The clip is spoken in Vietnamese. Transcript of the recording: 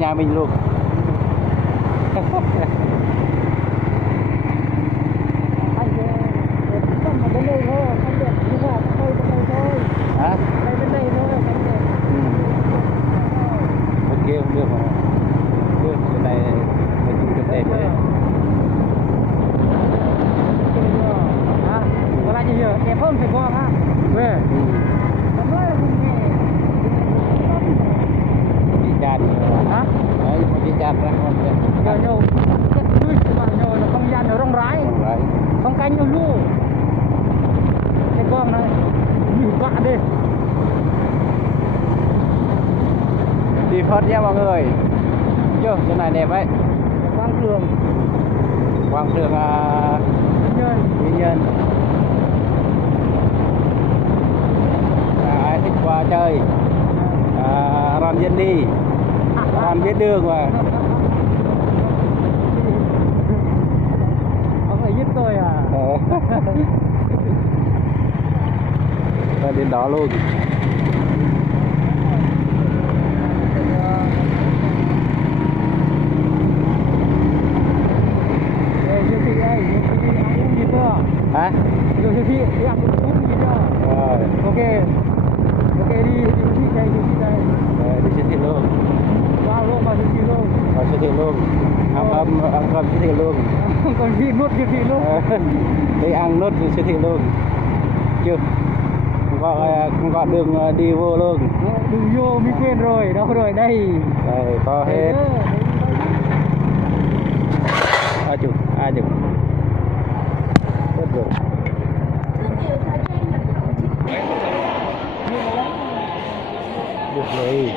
nhà mình luôn. Bên đây thôi, không đẹp nhưng mà thôi bên đây thôi. Hả? Đây bên đây thôi, không đẹp. Bên kia không được mà. Được, bên này mình cũng được đẹp đấy. Hả? Có lại gì nhỉ? Đẹp hơn phải qua ha. Về. Không nói là không nghe. Đi chặt. Hả? Đấy, đi chặt ra không được. Nhờ nhau, chất nuôi mà nhờ là không gian nó rong rái. Không đấy. Không canh nhau luôn. Cái con này, nhiều vạ đi. Đi phật nha mọi người. Chưa, chỗ này đẹp đấy. Quang Trường. Quảng trường Nhân. Quy Nhơn. Ai thích qua chơi Ron dân đi. Ron biết đường mà. Ông phải giết tôi à? Và đến đó luôn. Siêu thị đây, siêu thị ăn uống gì cơ? Hả? Vô siêu thị đi ăn uống gì cơ? Rồi. Ok, ok đi siêu thị đây, siêu thị đây. Rồi, đi siêu thị luôn. Vào luôn, vào siêu thị luôn. Vào siêu thị luôn. Ăn cơm siêu thị luôn. Còn đi nuốt siêu thị luôn. Đi ăn nốt siêu thị luôn. Chưa? Không gọi đường đi vô luôn. Đừng vô mới quên rồi, đâu rồi đây. Đây có hết. Chụp, chụp. Hết rồi. Được rồi.